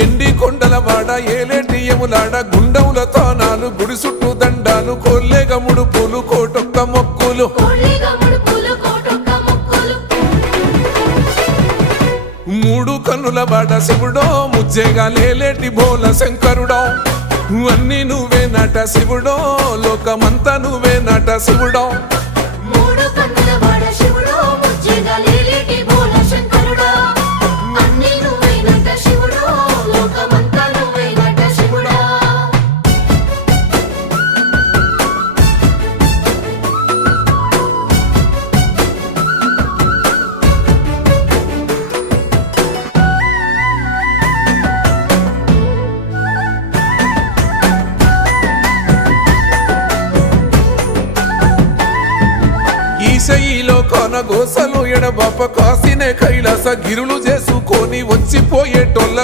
ఎండి కొండల వాడ ఏలేటియములాడ గుండముల తానాలు గుడి చుట్టూ దండాలు కొల్లేగ ముడుపులు కోటొక్క మొక్కులు మూడు కన్నుల వాడ శివుడో ముజ్జేగా లేలేటి బోల శంకరుడో అన్ని నువ్వే నట శివుడో లోకమంతా నువ్వే నట శివుడో ఈశయిలో కొనగోసలు ఎడబాప కాసినే కైలాస గిరులు చేసుకొని వచ్చిపోయేటోళ్ళ